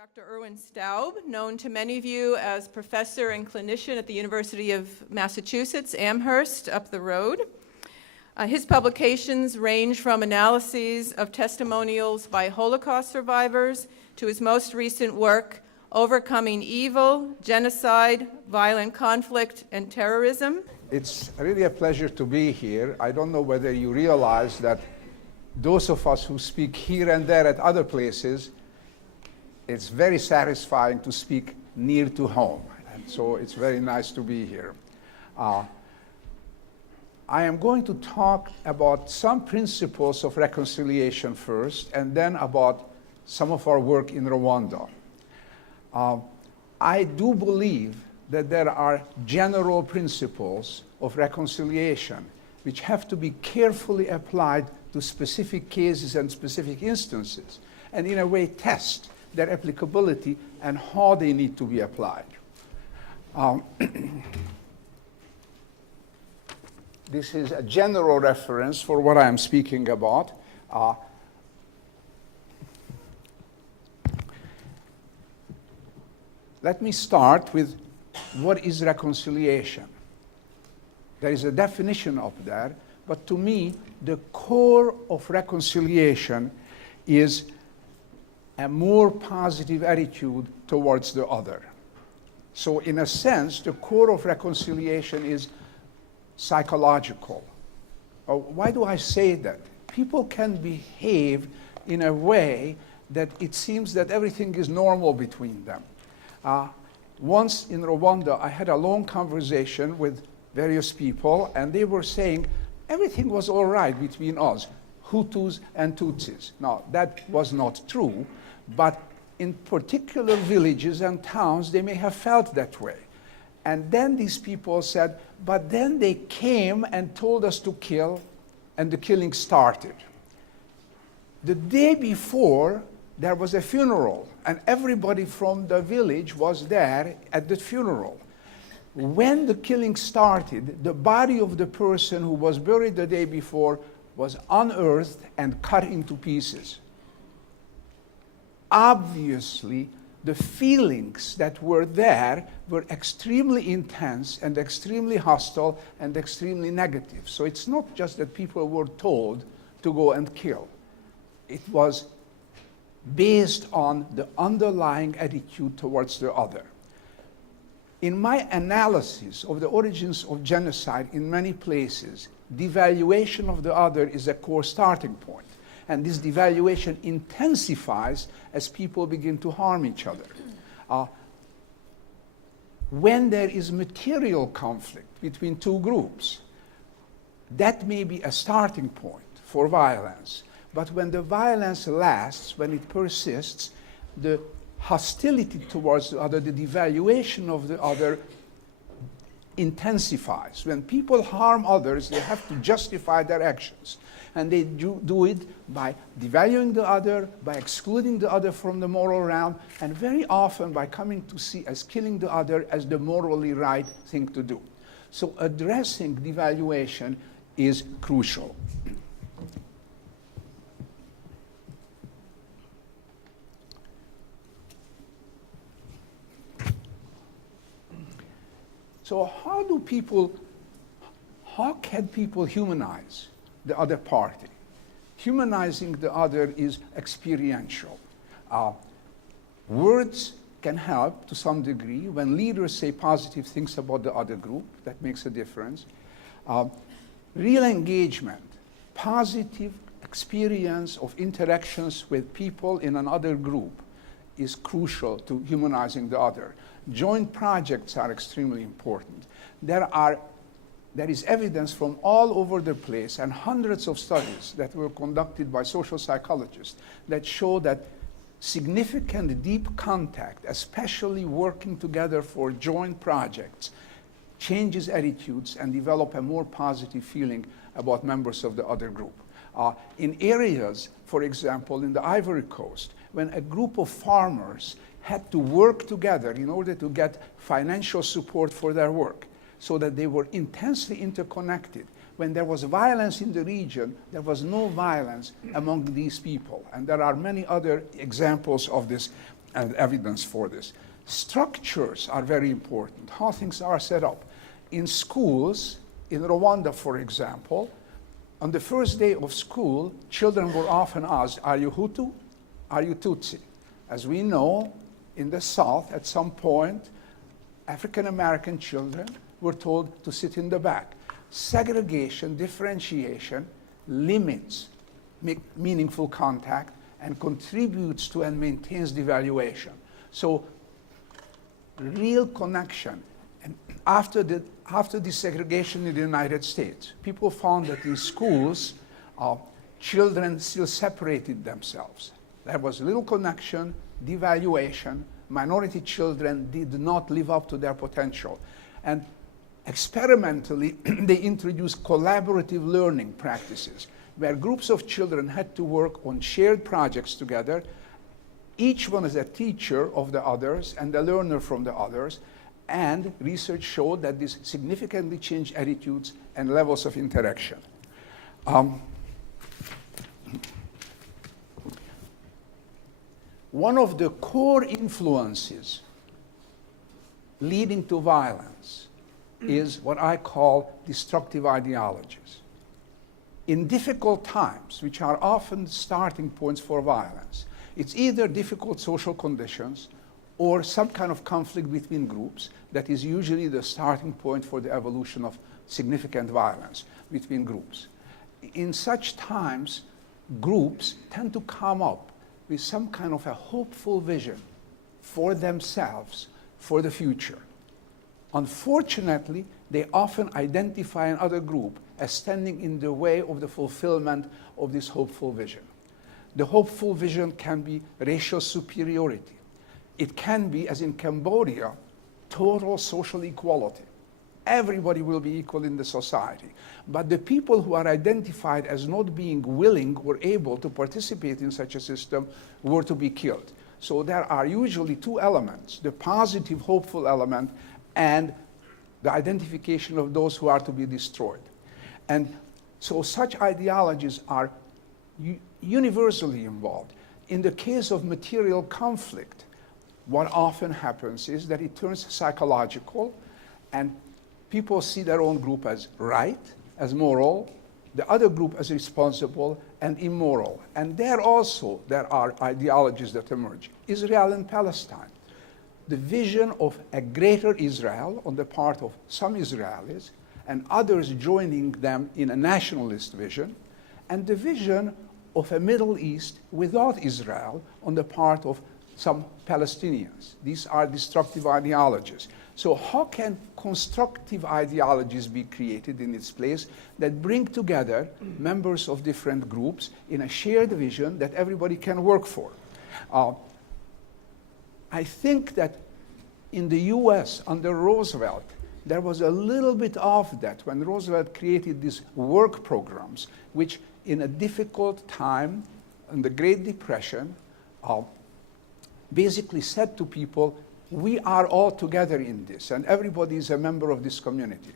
Dr. Ervin Staub, known to many of you as professor and clinician at the University of Massachusetts, Amherst, up the road. His publications range from analyses of testimonials by Holocaust survivors to his most recent work, Overcoming Evil, Genocide, Violent Conflict, and Terrorism. It's really a pleasure to be here. I don't know whether you realize that those of us who speak here and there at other places, it's very satisfying to speak near to home. And so it's very nice to be here. I am going to talk about some principles of reconciliation first, and then about some of our work in Rwanda. I do believe that there are general principles of reconciliation which have to be carefully applied to specific cases and specific instances, and in a way test their applicability and how they need to be applied. This is a general reference for what I am speaking about. Let me start with what is reconciliation. There is a definition of that, but to me, the core of reconciliation is a more positive attitude towards the other. So in a sense, the core of reconciliation is psychological. Why do I say that? People can behave in a way that it seems that everything is normal between them. Once in Rwanda, I had a long conversation with various people, and they were saying everything was all right between us, Hutus and Tutsis. Now, that was not true, but in particular villages and towns, they may have felt that way. And then these people said, but then they came and told us to kill, and the killing started. The day before, there was a funeral, and everybody from the village was there at the funeral. When the killing started, the body of the person who was buried the day before was unearthed and cut into pieces. Obviously, the feelings that were there were extremely intense and extremely hostile and extremely negative. So it's not just that people were told to go and kill. It was based on the underlying attitude towards the other. In my analysis of the origins of genocide in many places, devaluation of the other is a core starting point. And this devaluation intensifies as people begin to harm each other. When there is material conflict between two groups, that may be a starting point for violence. But when the violence lasts, when it persists, the hostility towards the other, the devaluation of the other intensifies. When people harm others, they have to justify their actions. And they do it by devaluing the other, by excluding the other from the moral realm, and very often by coming to see as killing the other as the morally right thing to do. So addressing devaluation is crucial. So how can people humanize the other party? Humanizing the other is experiential. Words can help to some degree. When leaders say positive things about the other group, that makes a difference. Real engagement, positive experience of interactions with people in another group is crucial to humanizing the other. Joint projects are extremely important. There is evidence from all over the place and hundreds of studies that were conducted by social psychologists that show that significant deep contact, especially working together for joint projects, changes attitudes and develop a more positive feeling about members of the other group. In areas, for example, in the Ivory Coast, when a group of farmers had to work together in order to get financial support for their work, so that they were intensely interconnected. When there was violence in the region, there was no violence among these people. And there are many other examples of this and evidence for this. Structures are very important, how things are set up. In schools, in Rwanda, for example, on the first day of school, children were often asked, are you Hutu? Are you Tutsi? As we know, in the South, at some point, African-American children were told to sit in the back. Segregation, differentiation, limits meaningful contact and contributes to and maintains devaluation. So, real connection. And after desegregation in the United States, people found that in schools, children still separated themselves. There was little connection, devaluation, minority children did not live up to their potential. And experimentally, they introduced collaborative learning practices, where groups of children had to work on shared projects together, each one is a teacher of the others and a learner from the others, and research showed that this significantly changed attitudes and levels of interaction. One of the core influences leading to violence is what I call destructive ideologies. In difficult times, which are often starting points for violence, it's either difficult social conditions or some kind of conflict between groups that is usually the starting point for the evolution of significant violence between groups. In such times, groups tend to come up with some kind of a hopeful vision for themselves, for the future. Unfortunately, they often identify another group as standing in the way of the fulfillment of this hopeful vision. The hopeful vision can be racial superiority. It can be, as in Cambodia, total social equality. Everybody will be equal in the society. But the people who are identified as not being willing or able to participate in such a system were to be killed. So there are usually two elements, the positive, hopeful element and the identification of those who are to be destroyed. And so such ideologies are universally involved. In the case of material conflict, what often happens is that it turns psychological and people see their own group as right, as moral, the other group as responsible and immoral. And there also, there are ideologies that emerge. Israel and Palestine. The vision of a greater Israel on the part of some Israelis and others joining them in a nationalist vision, and the vision of a Middle East without Israel on the part of some Palestinians. These are destructive ideologies. So how can constructive ideologies be created in its place that bring together members of different groups in a shared vision that everybody can work for? I think that in the US under Roosevelt, there was a little bit of that when Roosevelt created these work programs, which in a difficult time, in the Great Depression, basically said to people, we are all together in this, and everybody is a member of this community.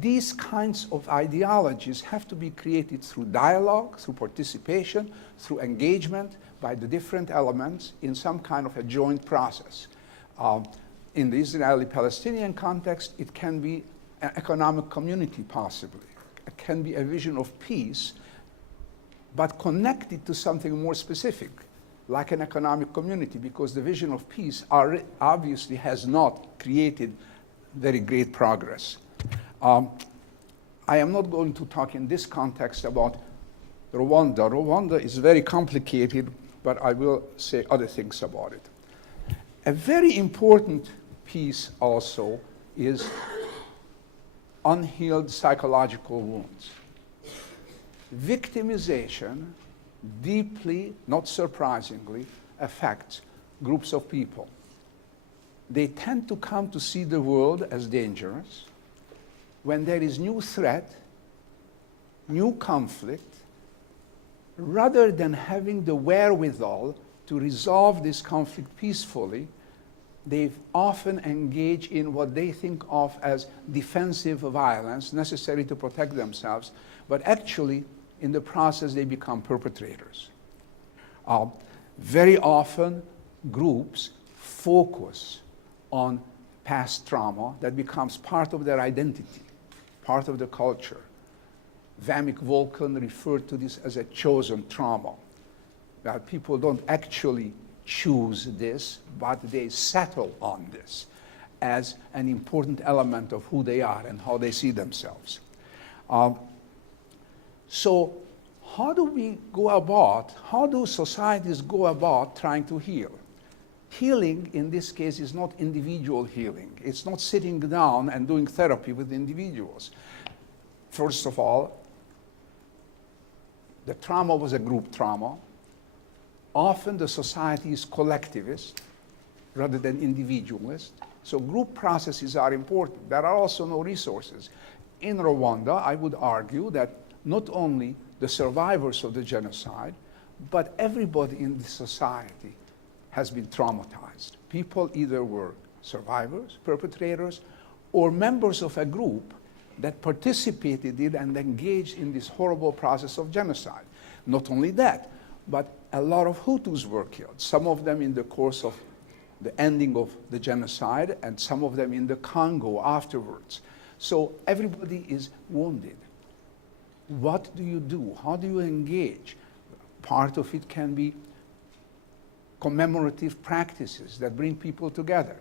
These kinds of ideologies have to be created through dialogue, through participation, through engagement by the different elements in some kind of a joint process. In the Israeli-Palestinian context, it can be an economic community possibly. It can be a vision of peace, but connected to something more specific, like an economic community, because the vision of peace obviously has not created very great progress. I am not going to talk in this context about Rwanda. Rwanda is very complicated, but I will say other things about it. A very important piece also is unhealed psychological wounds. Victimization deeply, not surprisingly, affects groups of people. They tend to come to see the world as dangerous. When there is new threat, new conflict, rather than having the wherewithal to resolve this conflict peacefully, they often engage in what they think of as defensive violence necessary to protect themselves, but actually, in the process, they become perpetrators. Very often, groups focus on past trauma that becomes part of their identity, part of the culture. Vamick Volkan referred to this as a chosen trauma. That people don't actually choose this, but they settle on this as an important element of who they are and how they see themselves. So how do societies go about trying to heal? Healing, in this case, is not individual healing. It's not sitting down and doing therapy with individuals. First of all, the trauma was a group trauma. Often the society is collectivist rather than individualist. So group processes are important. There are also no resources. In Rwanda, I would argue that not only the survivors of the genocide, but everybody in the society has been traumatized. People either were survivors, perpetrators, or members of a group that participated in and engaged in this horrible process of genocide. Not only that, but a lot of Hutus were killed, some of them in the course of the ending of the genocide, and some of them in the Congo afterwards. So everybody is wounded. What do you do? How do you engage? Part of it can be commemorative practices that bring people together.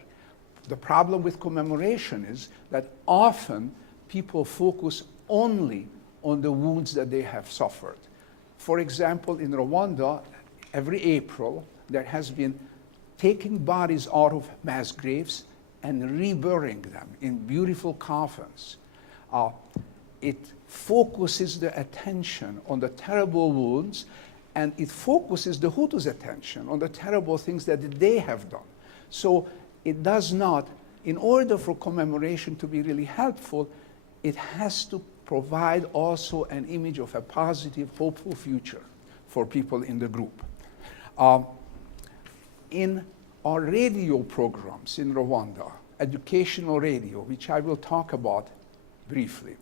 The problem with commemoration is that often people focus only on the wounds that they have suffered. For example, in Rwanda, every April, there has been taking bodies out of mass graves and reburying them in beautiful coffins. It focuses the attention on the terrible wounds, and it focuses the Hutus' attention on the terrible things that they have done. So it does not, in order for commemoration to be really helpful, it has to provide also an image of a positive, hopeful future for people in the group. In our radio programs in Rwanda, educational radio, which I will talk about briefly,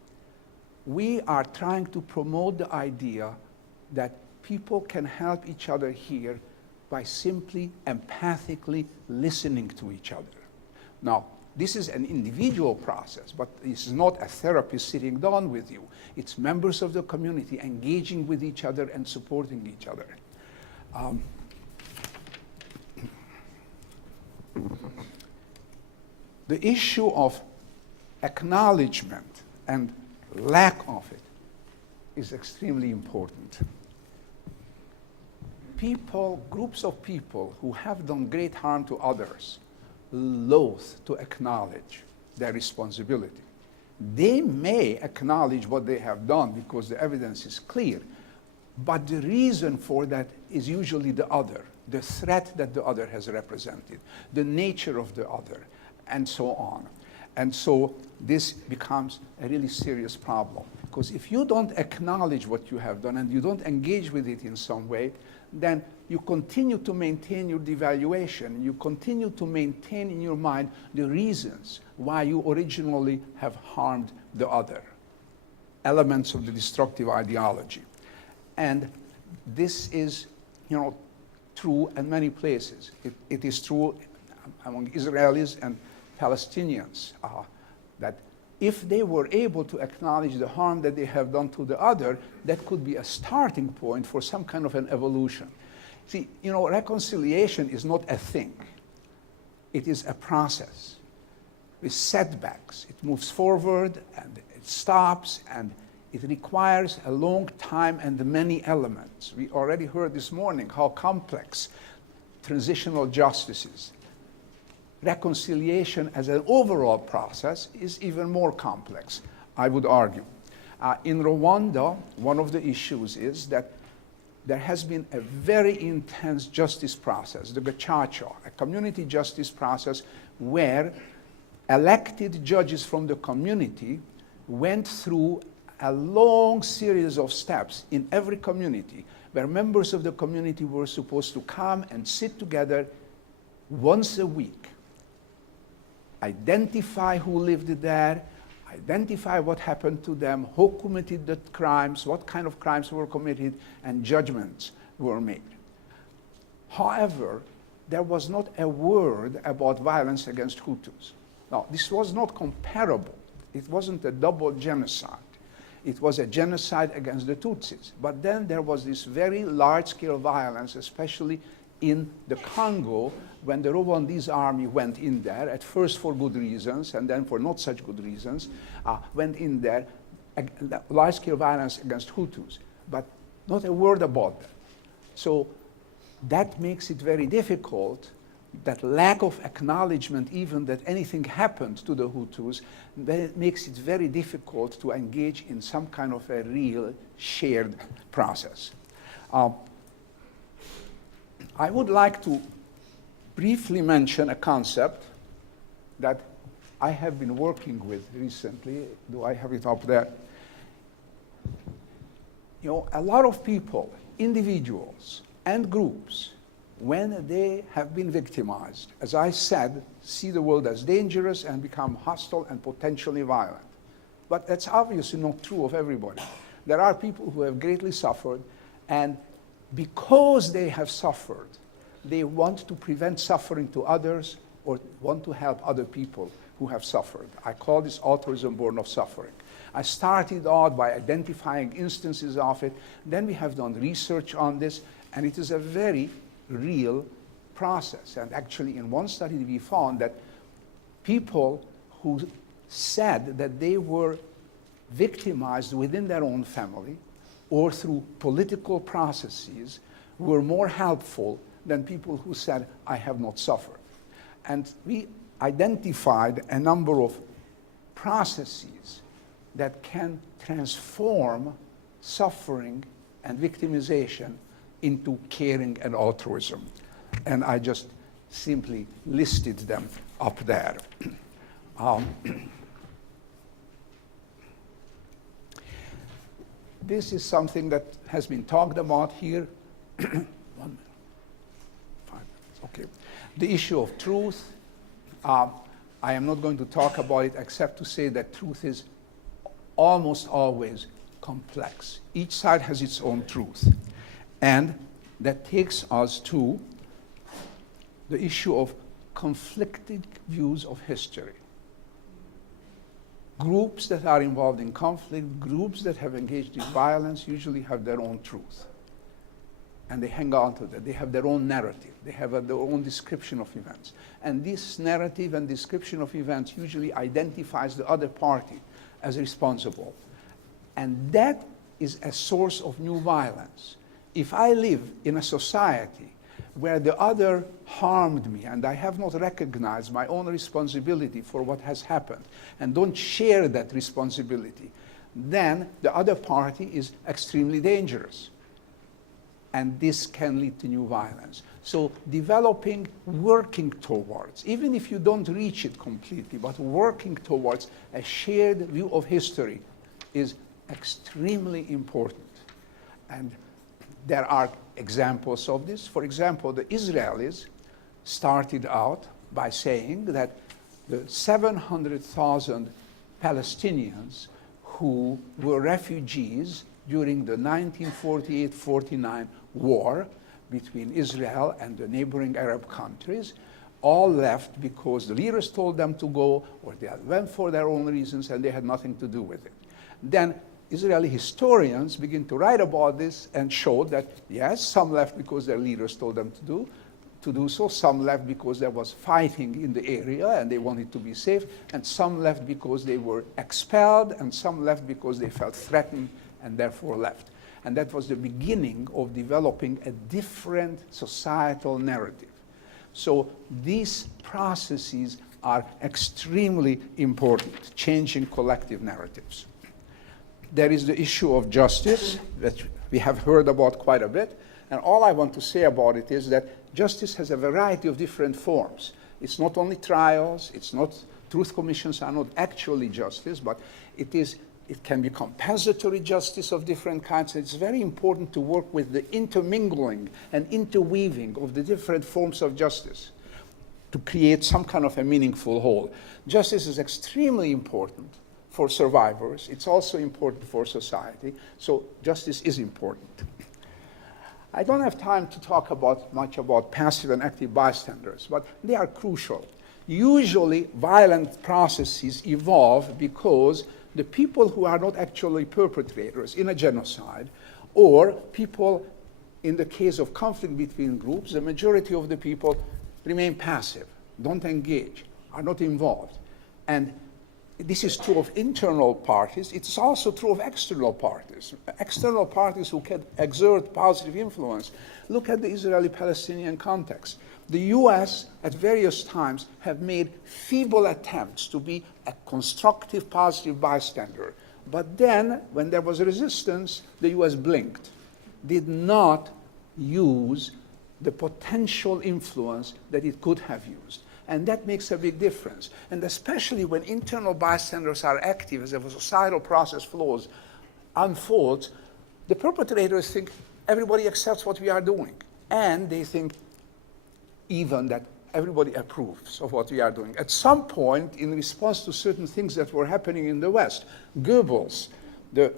we are trying to promote the idea that people can help each other here by simply empathically listening to each other. Now, this is an individual process, but this is not a therapist sitting down with you. It's members of the community engaging with each other and supporting each other. The issue of acknowledgement and lack of it is extremely important. People, groups of people who have done great harm to others, loathe to acknowledge their responsibility. They may acknowledge what they have done because the evidence is clear, but the reason for that is usually the other, the threat that the other has represented, the nature of the other, and so on. And so this becomes a really serious problem, because if you don't acknowledge what you have done and you don't engage with it in some way, then you continue to maintain your devaluation. You continue to maintain in your mind the reasons why you originally have harmed the other, elements of the destructive ideology. And this is, true in many places. It is true among Israelis and Palestinians, that if they were able to acknowledge the harm that they have done to the other, that could be a starting point for some kind of an evolution. See, reconciliation is not a thing. It is a process with setbacks. It moves forward and it stops, and it requires a long time and many elements. We already heard this morning how complex transitional justice is. Reconciliation as an overall process is even more complex, I would argue. In Rwanda, one of the issues is that there has been a very intense justice process, the Gacaca, a community justice process where elected judges from the community went through a long series of steps in every community where members of the community were supposed to come and sit together once a week, identify who lived there, identify what happened to them, who committed the crimes, what kind of crimes were committed, and judgments were made. However, there was not a word about violence against Hutus. Now, this was not comparable. It wasn't a double genocide. It was a genocide against the Tutsis. But then there was this very large-scale violence, especially in the Congo, when the Rwandese army went in there, at first for good reasons, and then for not such good reasons, went in there, large-scale violence against Hutus, but not a word about that. So that makes it very difficult, that lack of acknowledgement even that anything happened to the Hutus, that makes it very difficult to engage in some kind of a real shared process. I would like to briefly mention a concept that I have been working with recently. Do I have it up there? You know, a lot of people, individuals and groups, when they have been victimized, as I said, see the world as dangerous and become hostile and potentially violent. But that's obviously not true of everybody. There are people who have greatly suffered, and because they have suffered, they want to prevent suffering to others or want to help other people who have suffered. I call this altruism born of suffering. I started out by identifying instances of it. Then we have done research on this, and it is a very real process. And actually, in one study, we found that people who said that they were victimized within their own family or through political processes were more helpful than people who said, I have not suffered. And we identified a number of processes that can transform suffering and victimization into caring and altruism. And I just simply listed them up there. This is something that has been talked about here. 1 minute. 5 minutes, okay. The issue of truth. I am not going to talk about it except to say that truth is almost always complex. Each side has its own truth. And that takes us to the issue of conflicted views of history. Groups that are involved in conflict, groups that have engaged in violence usually have their own truth. And they hang on to that. They have their own narrative. They have their own description of events. And this narrative and description of events usually identifies the other party as responsible. And that is a source of new violence. If I live in a society where the other harmed me and I have not recognized my own responsibility for what has happened and don't share that responsibility, then the other party is extremely dangerous. And this can lead to new violence. So developing, working towards, even if you don't reach it completely, but working towards a shared view of history is extremely important. And there are examples of this. For example, the Israelis started out by saying that the 700,000 Palestinians who were refugees during the 1948-49 war between Israel and the neighboring Arab countries all left because the leaders told them to go, or they went for their own reasons and they had nothing to do with it. Then Israeli historians begin to write about this and showed that, yes, some left because their leaders told them to do so, some left because there was fighting in the area and they wanted to be safe, and some left because they were expelled, and some left because they felt threatened and therefore left. And that was the beginning of developing a different societal narrative. So these processes are extremely important, changing collective narratives. There is the issue of justice that we have heard about quite a bit. And all I want to say about it is that justice has a variety of different forms. It's not only trials, it's not, truth commissions are not actually justice, but it can be compensatory justice of different kinds. It's very important to work with the intermingling and interweaving of the different forms of justice to create some kind of a meaningful whole. Justice is extremely important for survivors. It's also important for society. So justice is important. I don't have time to talk much about passive and active bystanders, but they are crucial. Usually, violent processes evolve because the people who are not actually perpetrators in a genocide, or people, in the case of conflict between groups, the majority of the people remain passive, don't engage, are not involved. And this is true of internal parties. It's also true of external parties. External parties who can exert positive influence. Look at the Israeli-Palestinian context. The US, at various times, have made feeble attempts to be a constructive, positive bystander. But then, when there was resistance, the US blinked, did not use the potential influence that it could have used. And that makes a big difference. And especially when internal bystanders are active, as the societal process unfolds, the perpetrators think everybody accepts what we are doing. And they think even that everybody approves of what we are doing. At some point, in response to certain things that were happening in the West, Goebbels, the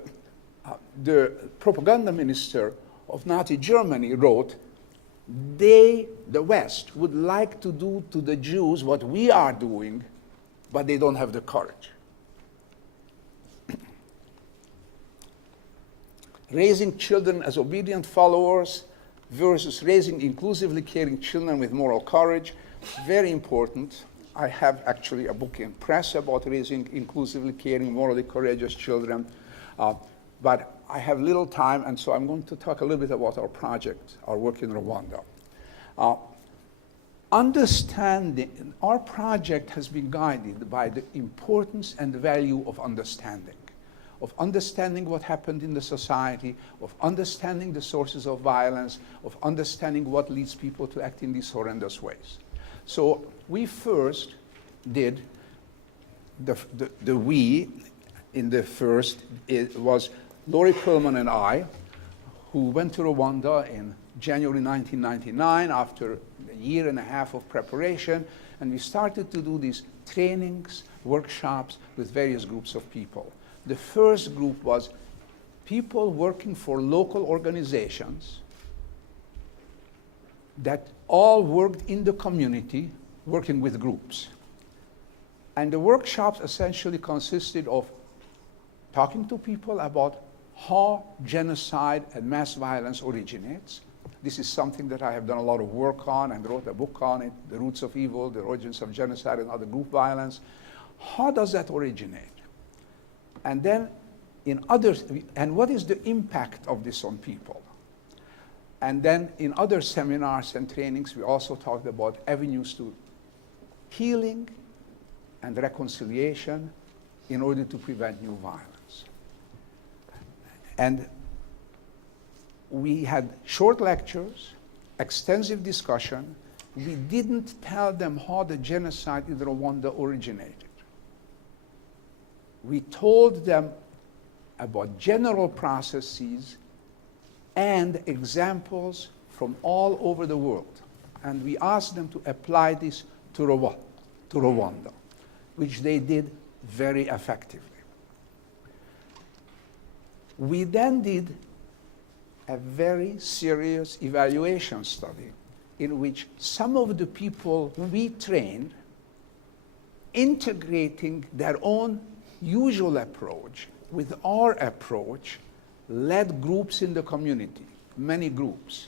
propaganda minister of Nazi Germany, wrote, the West, would like to do to the Jews what we are doing, but they don't have the courage. Raising children as obedient followers versus raising inclusively caring children with moral courage, very important. I have actually a book in press about raising inclusively caring, morally courageous children, but I have little time, and so I'm going to talk a little bit about our project, our work in Rwanda. Understanding, our project has been guided by the importance and the value of understanding what happened in the society, of understanding the sources of violence, of understanding what leads people to act in these horrendous ways. So we first did, it was Laurie Perlman and I, who went to Rwanda in January 1999 after a year and a half of preparation, and we started to do these trainings, workshops with various groups of people. The first group was people working for local organizations that all worked in the community, working with groups. And the workshops essentially consisted of talking to people about how genocide and mass violence originates. This is something that I have done a lot of work on and wrote a book on it, The Roots of Evil, The Origins of Genocide and Other Group Violence. How does that originate? And then and what is the impact of this on people? And then in other seminars and trainings, we also talked about avenues to healing and reconciliation in order to prevent new violence. And we had short lectures, extensive discussion. We didn't tell them how the genocide in Rwanda originated. We told them about general processes and examples from all over the world. And we asked them to apply this to Rwanda, which they did very effectively. We then did a very serious evaluation study in which some of the people we trained, integrating their own usual approach with our approach, led groups in the community, many groups.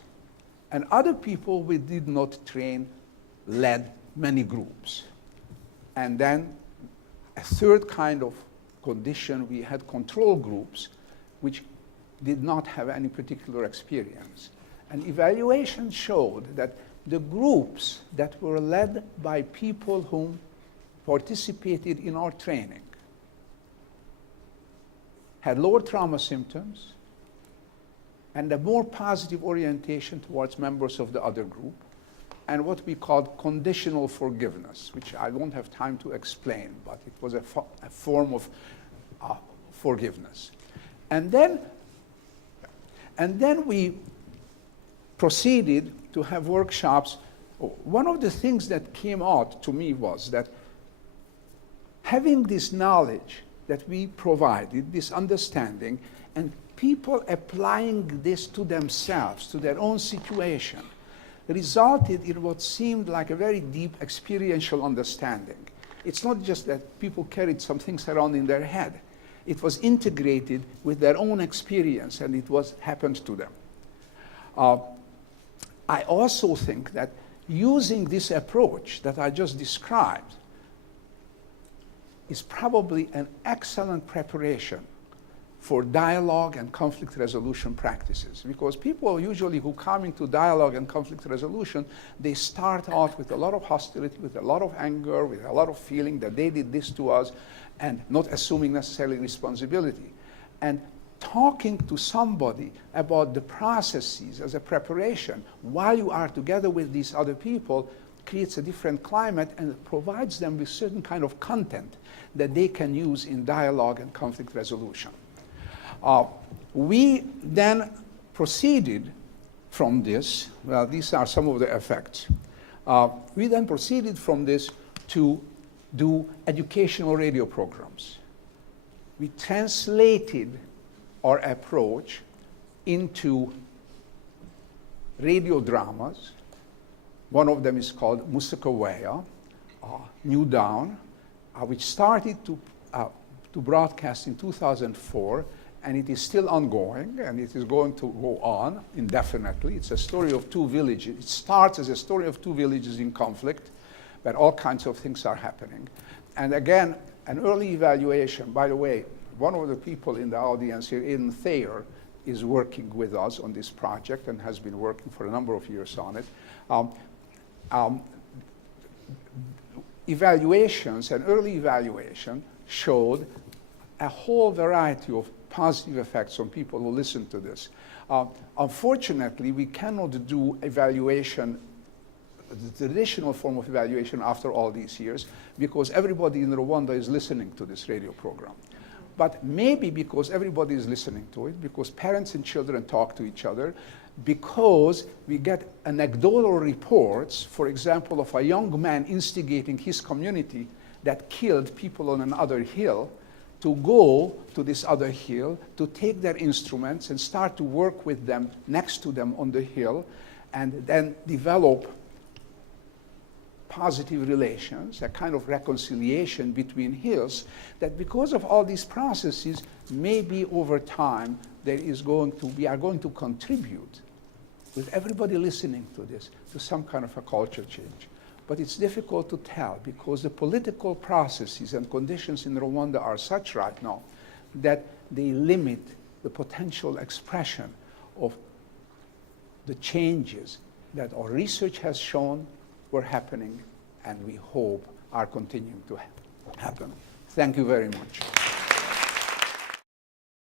And other people we did not train led many groups. And then a third kind of condition, we had control groups which did not have any particular experience. And evaluation showed that the groups that were led by people who participated in our training had lower trauma symptoms and a more positive orientation towards members of the other group, and what we called conditional forgiveness, which I won't have time to explain, but it was a form of forgiveness. And then we proceeded to have workshops. One of the things that came out to me was that having this knowledge that we provided, this understanding, and people applying this to themselves, to their own situation, resulted in what seemed like a very deep experiential understanding. It's not just that people carried some things around in their head. It was integrated with their own experience, and it happened to them. I also think that using this approach that I just described is probably an excellent preparation for dialogue and conflict resolution practices. Because people usually who come into dialogue and conflict resolution, they start out with a lot of hostility, with a lot of anger, with a lot of feeling that they did this to us, and not assuming necessarily responsibility. And talking to somebody about the processes as a preparation while you are together with these other people creates a different climate and provides them with certain kind of content that they can use in dialogue and conflict resolution. We then proceeded from this, well, these are some of the effects. We then proceeded from this to do educational radio programs. We translated our approach into radio dramas. One of them is called Musikaweya, New Dawn, which started to broadcast in 2004, and it is still ongoing, and it is going to go on indefinitely. It's a story of two villages. It starts as a story of two villages in conflict, but all kinds of things are happening. And again, an early evaluation. By the way, one of the people in the audience here, Aidan Thayer, is working with us on this project and has been working for a number of years on it. Evaluations, an early evaluation, showed a whole variety of positive effects on people who listen to this. Unfortunately, we cannot do evaluation, the traditional form of evaluation after all these years, because everybody in Rwanda is listening to this radio program. But maybe because everybody is listening to it, because parents and children talk to each other, because we get anecdotal reports, for example, of a young man instigating his community that killed people on another hill, to go to this other hill, to take their instruments and start to work with them, next to them on the hill, and then develop positive relations, a kind of reconciliation between hills, that because of all these processes, maybe over time, we are going to contribute, with everybody listening to this, to some kind of a culture change. But it's difficult to tell, because the political processes and conditions in Rwanda are such right now that they limit the potential expression of the changes that our research has shown were happening, and we hope are continuing to happen. Thank you very much.